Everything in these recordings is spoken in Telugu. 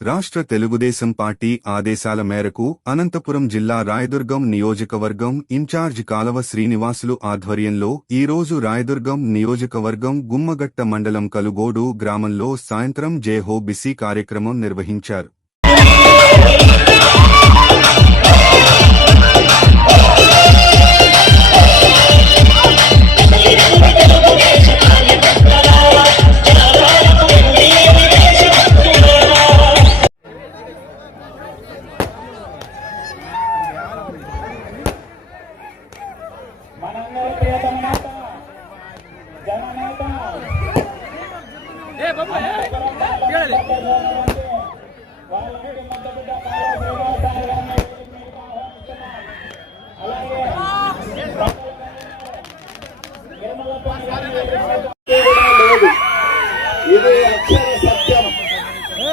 రాష్ట్ర తెలుగుదేశం పార్టీ ఆదేశాల మేరకు అనంతపురం జిల్లా రాయదుర్గం నియోజకవర్గం ఇన్ఛార్జ్ కాలవ శ్రీనివాసులు ఆధ్వర్యంలో ఈరోజు రాయదుర్గం నియోజకవర్గం గుమ్మగట్ట మండలం కలుగోడు గ్రామంలో సాయంత్రం జేహో బిసి కార్యక్రమం నిర్వహించారు.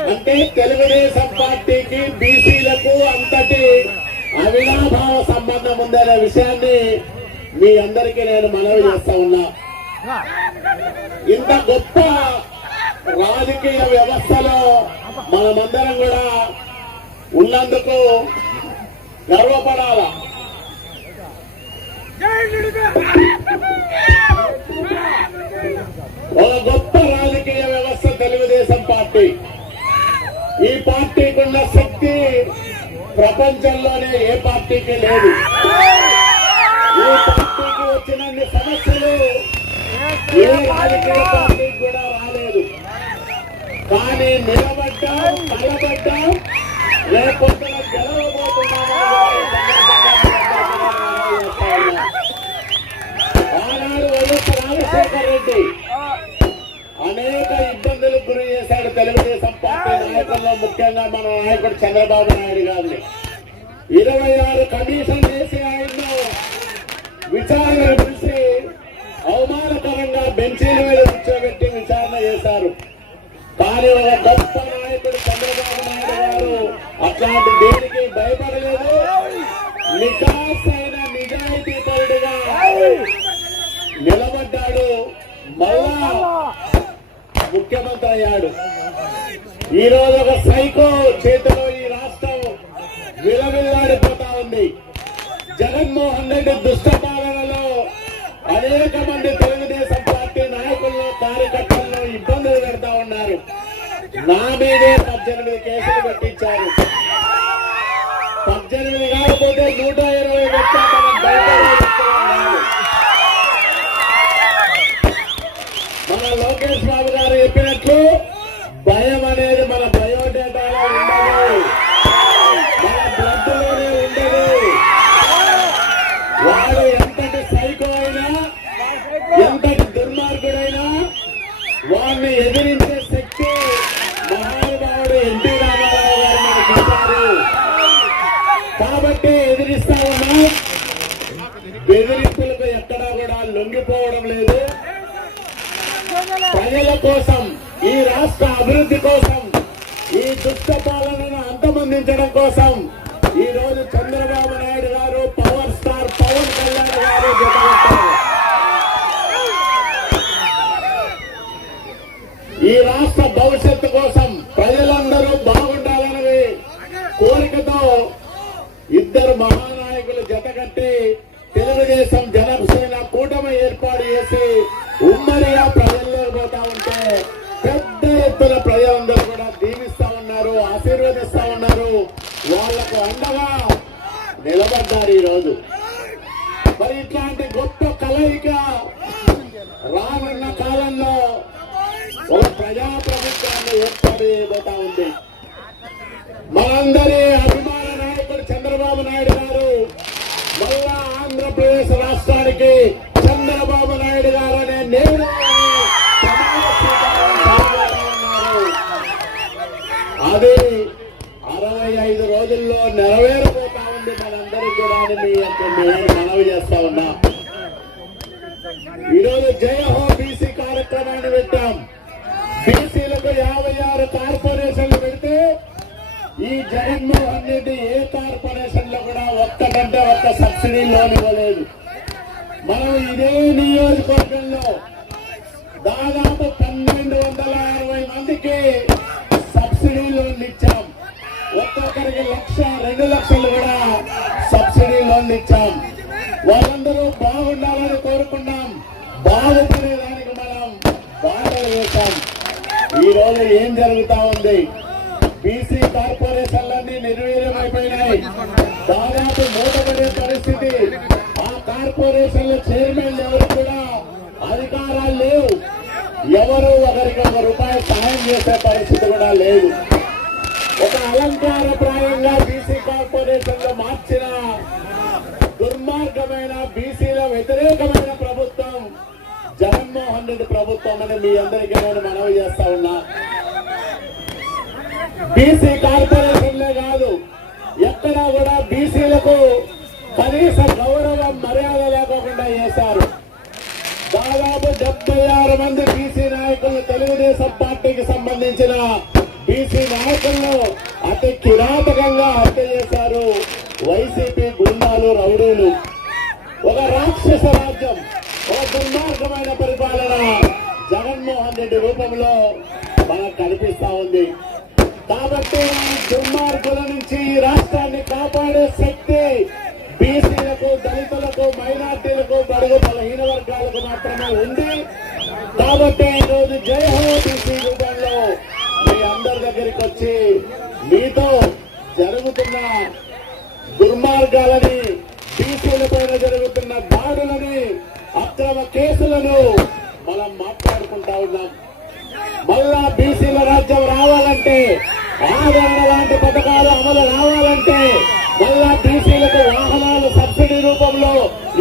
అంటే తెలుగుదేశం పార్టీకి బీసీలకు అంతటి అవినాభావ సంబంధం ఉందనే విషయాన్ని మీ అందరికీ నేను మనవి చేస్తా ఉన్నా. ఇంత గొప్ప రాజకీయ వ్యవస్థలో మనమందరం కూడా ఉన్నందుకు గర్వపడాల? ఒక గొప్ప రాజకీయ వ్యవస్థ తెలుగుదేశం పార్టీ. ఈ పార్టీకి ఉన్న శక్తి ప్రపంచంలోనే ఏ పార్టీకి లేదు. ఈ పార్టీకి వచ్చినన్ని సమస్యలు ఏ రాజకీయ పార్టీకి కూడా కానీ నిలబడ్డాం కలబడ్డాం లేకపోతే గెలవబోతున్నామని ఆనాడు వైఎస్ రాజశేఖర రెడ్డి అనేక ఇబ్బందులకు గురి చేశాడు తెలుగుదేశం పార్టీ నాయకుల్లో. ముఖ్యంగా మన నాయకుడు చంద్రబాబు నాయుడు గారిని. ఇరవై ఆరు కమిషన్ చేసి ఆయన్ను విచారణ అట్లాంటి దేనికి భయపడలేదు. నికాస్ నిజాయితీ పరుడుగా నిలబడ్డాడు. మళ్ళా ముఖ్యమంత్రి అయ్యాడు. ఈరోజు ఒక సైకో చేతిలో ఈ రాష్ట్రం విలవిల్లాడిపోతా ఉంది. జగన్మోహన్ రెడ్డి దుష్ట పాలనలో అనేక మంది తెలుగుదేశం పార్టీ నాయకులను కార్యకర్తలను ఇబ్బందులు పెడతా ఉన్నారు. నా మీదే పద్దెనిమిది కేసులు పెట్టించారు. పద్దెనిమిది కాకపోతే నూట ఇరవై మన లోకేష్ బాబు గారు చెప్పినట్లు భయం అనేది మన బయోడేటాలో ఉండదు. మన బ్లడ్లోనే ఉండదు. వాడు ఎంతటి సైకో అయినా ఎంతటి దుర్మార్గుడైనా వాడిని ఎదిరించే శక్తి మహానుభావుడు ఎన్టీ రామారావు గారు మనకి ఇచ్చారు కాబట్టి ఎదిరిస్తా ఉన్నాం బెదిరింపులకు ఎక్కడా కూడా లొంగిపోవడం లేదు ప్రజల కోసం ఈ రాష్ట్ర అభివృద్ధి కోసం ఈ దుష్ట పాలనను అంతమందించడం కోసం ఈ రోజు చంద్రబాబు నాయుడు గారు పవర్ స్టార్ పవన్ కళ్యాణ్ గారు ఈ రాష్ట్ర భవిష్యత్తు కోసం ప్రజలందరూ బాగుండాలనే కోరికతో ఇద్దరు మహానాయకులు జతకట్టి తెలుగుదేశం జనసేన కూటమి ఏర్పాటు చేసి ఉమ్మడిగా పోతా ఉంటే పెద్ద ఎత్తున ప్రజలందరూ కూడా దీవిస్తా ఉన్నారు ఆశీర్వదిస్తా ఉన్నారు. వాళ్ళకు అండగా నిలబడ్డారు ఈ రోజు మరి ఇట్లాంటి గొప్ప కలయిక రానున్న కాలంలో ఒక ప్రజా ప్రభుత్వాన్ని ఏర్పాటు చేయబోతా ఉంది. మనందరి తెలియజేస్తా ఉన్నా. ఈరోజు జయ హో బీసీ కార్యక్రమాన్ని పెట్టాం. బీసీలకు యాభై ఆరు కార్పొరేషన్లు పెడితే ఈ జగన్మోహన్ రెడ్డి ఏ కార్పొరేషన్లో కూడా ఒక్కటంటే ఒక్క సబ్సిడీ లోన్ ఇవ్వలేదు. మనం ఇదే నియోజకవర్గంలో దాదాపు పన్నెండు వందల అరవై మందికి సబ్సిడీ లోన్లు ఇచ్చాం. ఒక్కొక్కరికి లక్ష రెండు లక్షలు కూడా సబ్సిడీ లోన్లు ఇచ్చాం. వాళ్ళందరూ బాగుండాలని కోరుకున్నాం బాగుపడేదానికి మనం బాటలు వేశాం. ఈ రోజు ఏం జరుగుతా ఉంది? బీసీ కార్పొరేషన్లన్నీ నిర్వీర్యమైపోయినాయి దాదాపు మూతపడే పరిస్థితి. ఆ కార్పొరేషన్ల చైర్మన్ ఎవరు కూడా అధికారాలు లేవు. ఎవరు ఒకరికి ఒక రూపాయి సహాయం చేసే పరిస్థితి కూడా లేదు. ఒక అలంకారప్రాయంగా బీసీ కార్పొరేషన్లో మార్చిన దుర్మార్గమైన బీసీల వ్యతిరేకమైన ప్రభుత్వం జగన్మోహన్ రెడ్డి ప్రభుత్వం అని మీ అందరికీ నేను మనవి చేస్తా ఉన్నా. బీసీ కార్పొరేషన్లే కాదు ఎక్కడా కూడా బీసీలకు కనీస గౌరవం మర్యాద లేకుండా చేశారు. దాదాపు డెబ్బై ఆరు మంది బీసీ నాయకులు తెలుగుదేశం పార్టీకి సంబంధించిన బీసీ నాయకులను అతి కిరాతకంగా హత్య చేశారు వైసీపీ గుండాలు రౌడీలు. ఒక రాక్షస రాజ్యం. దుర్మార్గమైన పరిపాలన జగన్మోహన్ రెడ్డి రూపంలో మనకు కనిపిస్తా ఉంది. కాబట్టి దుర్మార్గుల నుంచి ఈ రాష్ట్రాన్ని కాపాడే శక్తి బీసీలకు దళితులకు మైనార్టీలకు బడుగు బలహీన వర్గాలకు మాత్రమే ఉంది. కాబట్టి ఈ రోజు బీసీ రూపంలో మీ అందరి దగ్గరికి వచ్చి మీతో జరుగుతున్న దుర్మార్గాలని బీసీల పైన జరుగుతున్న దాడులని అక్రమ కేసులను మనం మాట్లాడుకుంటా ఉన్నాం. మళ్ళా బీసీల రాజ్యం రావాలంటే ఆదరణ లాంటి పథకాలు అమలు రావాలంటే మళ్ళా బీసీలకు వాహనాలు సబ్సిడీ రూపంలో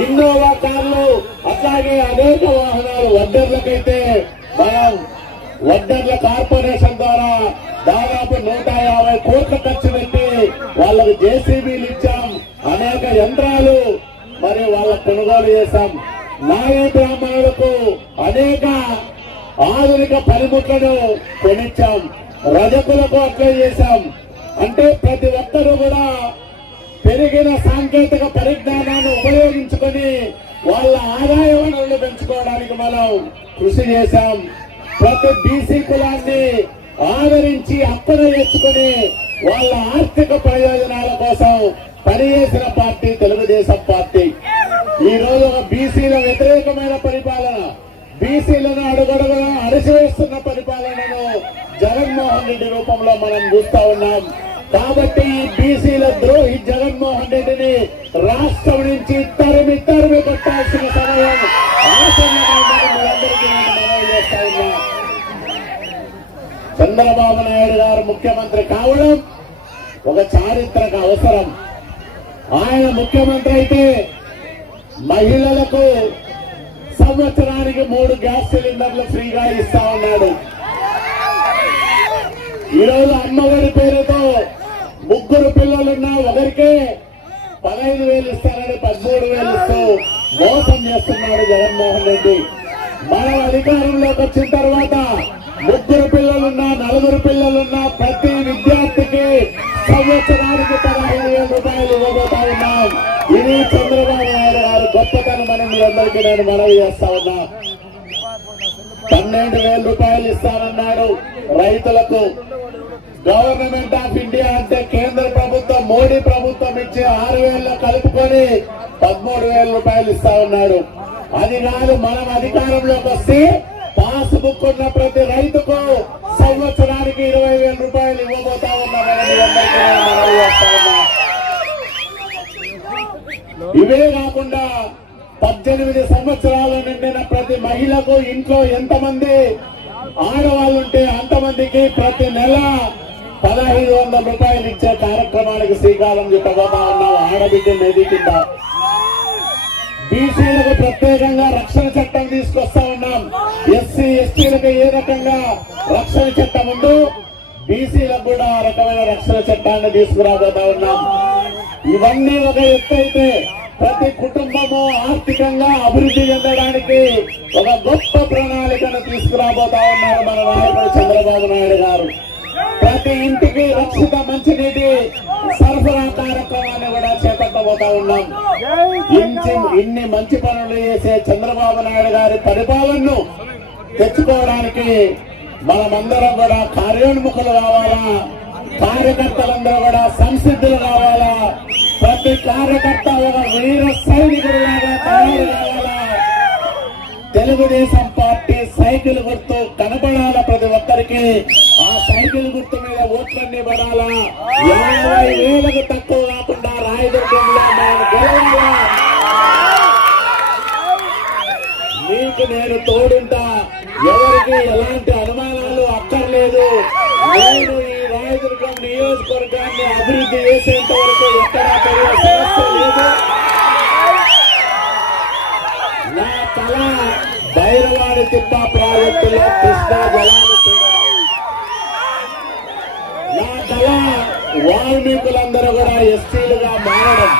ఇన్నోవా కార్లు అట్లాగే అనేక వాహనాలు వడ్డర్లకైతే మనం వడ్డర్ల కార్పొరేషన్ ద్వారా దాదాపు నూట యాభై కోట్ల ఖర్చు పెట్టి వాళ్ళకు జేసీబీలు ఇచ్చాం. అనేక యంత్రాలు మరి వాళ్ళ కొనుగోలు చేశాం. నాయ బ్రాహ్మణులకు అనేక ఆధునిక పనిముట్లను కొనిచ్చాం. రజకులకు అప్లై చేశాం. అంటే ప్రతి ఒక్కరూ కూడా పెరిగిన సాంకేతిక పరిజ్ఞానాన్ని ఉపయోగించుకొని వాళ్ళ ఆదాయ వనరులు పెంచుకోవడానికి మనం కృషి చేశాం. ప్రతి బీసీ కులాన్ని ఆదరించి అప్పన తెచ్చుకొని వాళ్ళ ఆర్థిక ప్రయోజనాల కోసం పనిచేసిన పార్టీ తెలుగుదేశం పార్టీ. ఈ రోజు ఒక బీసీల వ్యతిరేకమైన పరిపాలన. బీసీలను అడుగడుగున అణిచివేస్తున్న పరిపాలనను జగన్మోహన్ రెడ్డి రూపంలో మనం చూస్తా ఉన్నాం. కాబట్టి ఈ బీసీ ద్రోహి జగన్మోహన్ రెడ్డిని రాష్ట్రం నుంచి తరిమి తరిమి కొట్టాల్సిన సమయం ఆసన్నమైందని మీ అందరికీ నేను మనవి చేస్తా ఉన్నా చంద్రబాబు నాయుడు గారు ముఖ్యమంత్రి కావడం ఒక చారిత్రక అవసరం ఆయన ముఖ్యమంత్రి అయితే మహిళలకు సంవత్సరానికి మూడు గ్యాస్ సిలిండర్లు ఫ్రీగా ఇస్తా ఉన్నాడు. ఈరోజు అమ్మఒడి పేరుతో ముగ్గురు పిల్లలున్నా ఒకరికే పదహైదు వేలు ఇస్తారని పదమూడు వేలు ఇస్తూ మోసం చేస్తున్నాడు జగన్మోహన్ రెడ్డి. మనం అధికారంలోకి వచ్చిన తర్వాత ముగ్గురు పిల్లలున్నా నలుగురు పిల్లలున్నా ప్రతి అని నేను మనవి చేస్తా ఉన్నా. పన్నెండు వేల రూపాయలు ఇస్తానన్నాడు రైతులకు. గవర్నమెంట్ ఆఫ్ ఇండియా అంటే కేంద్ర ప్రభుత్వం మోడీ ప్రభుత్వం ఇచ్చే ఆరు వేల కలుపుకొని పదమూడు వేల రూపాయలు ఇస్తా ఉన్నారు అది కాదు మనం అధికారంలోకి వస్తే పాస్ బుక్ ఉన్న ప్రతి రైతుకు సంవత్సరానికి ఇరవై వేల రూపాయలు ఇవ్వబోతా ఉన్నామని ఇవే కాకుండా పద్దెనిమిది సంవత్సరాలు నిండిన ప్రతి మహిళకు ఇంట్లో ఎంతమంది ఆడవాళ్ళు ఉంటే అంతమందికి ప్రతి నెల పదహైదు వందల రూపాయలు ఇచ్చే కార్యక్రమానికి శ్రీకారం చుట్టబోతా ఉన్నాం. ఆడబిడ్డ నిధి కింద. బీసీలకు ప్రత్యేకంగా రక్షణ చట్టం తీసుకొస్తా ఉన్నాం. ఎస్సీ ఎస్టీలకు ఏ రకంగా రక్షణ చట్టం ఉందో బీసీలకు కూడా ఆ రకమైన రక్షణ చట్టాన్ని తీసుకురాబోతా ఉన్నాం. ఇవన్నీ ఒక ఎత్తు అయితే ప్రతి కుటుంబము ఆర్థికంగా అభివృద్ధి చెందడానికి ఒక గొప్ప ప్రణాళికను తీసుకురాబోతా ఉన్నారు మన నాయకుడు చంద్రబాబు నాయుడు గారు. ప్రతి ఇంటికి రక్షిత మంచినీటి సరఫరా కార్యక్రమాన్ని కూడా చేపట్టబోతా ఉన్నాం. ఇంచి ఇన్ని మంచి పనులు చేసే చంద్రబాబు నాయుడు గారి పరిపాలనను తెచ్చుకోవడానికి మనమందరం కూడా కార్యోన్ముఖులు కావాలా? కార్యకర్తలందరూ కూడా ప్రతి కార్యకర్త ఒక వీర సైనికుడిలాగా తయారు కావాలా? తెలుగుదేశం పార్టీ సైకిల్ గుర్తు కనపడాల ప్రతి ఒక్కరికి? ఆ సైకిల్ గుర్తు మీద ఓట్లన్నీ పడాలా? యాభై వేలకు తక్కువ కాకుండా రాయదుర్గంలో గెలవాలా? మీకు నేను తోడుంటా. ఎవరికి ఎలాంటి నియోజకవర్గాన్ని అభివృద్ధి చేసేంత వరకు ఎక్కడా పెరిగే సమస్య లేదు. నా తల భైరవాడి తిప్ప ప్రాజెక్టులో కృష్ణా జలాలు నా తల వాల్మీకులందరూ కూడా ఎస్టీలుగా మారడం.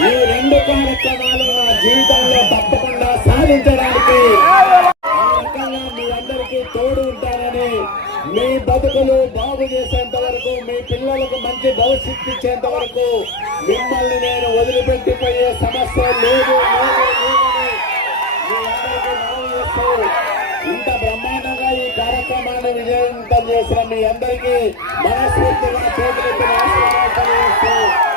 ఈ రెండు కార్యక్రమాలు నా జీవితంలో తప్పకుండా సాధించడానికి ఆ రకంగా మీ అందరికీ తోడు ఉంటానని మీ బతుకులు బాగు చేసేంత వరకు మీ పిల్లలకు మంచి భవిష్యత్తు ఇచ్చేంత వరకు మిమ్మల్ని నేను వదిలిపెట్టిపోయే సమస్య లేదు మీ ఇంత బ్రహ్మాండంగా ఈ కార్యక్రమాన్ని విజయవంతం చేసిన మీ అందరికీ మనస్ఫూర్తిగా చేతులెత్తి నమస్కారాలు